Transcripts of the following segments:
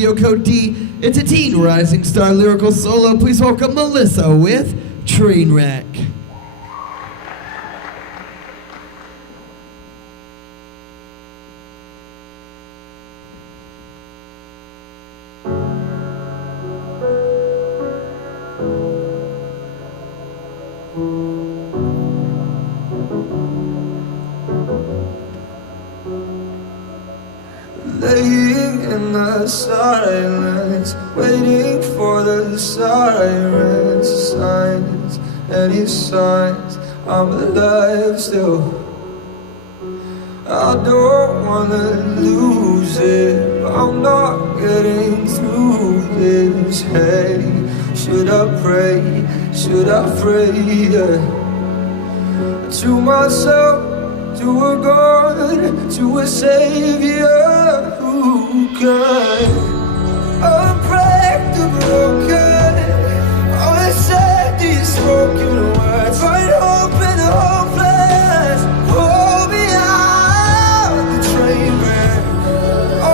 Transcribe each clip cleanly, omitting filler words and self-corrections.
Code D. It's a teen rising star lyrical solo. Please welcome Melissa with Trainwreck. Laying in the silence, waiting for the sirens, signs, any signs I'm alive still. I don't wanna lose it, I'm not getting through this. Hey, should I pray, should I pray, to myself, to a God, to a Savior who can unbreak the broken, only said these spoken words, find hope in the hopeless, pull me out the train wreck,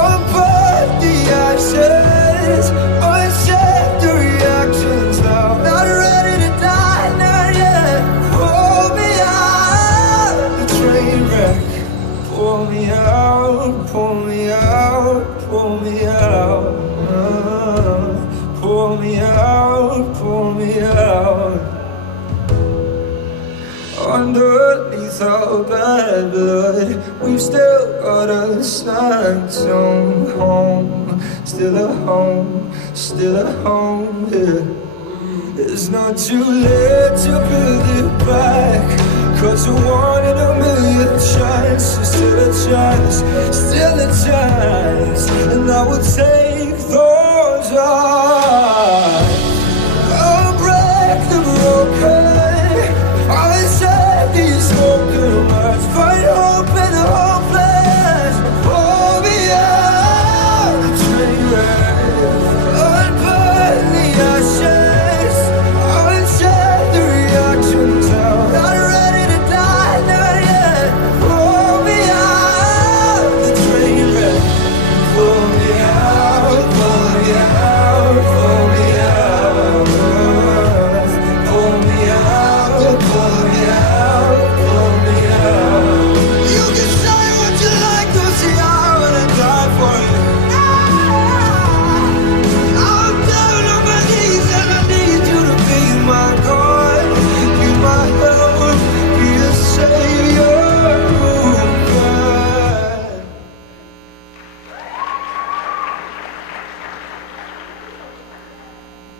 unburn the ashes, uncheck the reactions now, not ready to die, not yet, pull me out the train wreck, pull me out, pull me out, pull me out, pull me out, pull me out. Underneath our bad blood, we've still got a snack zone home, still a home, still a home, yeah. It's not too late to build it back, 'cause I wanted a million chances, still a chance, still a chance, and I would take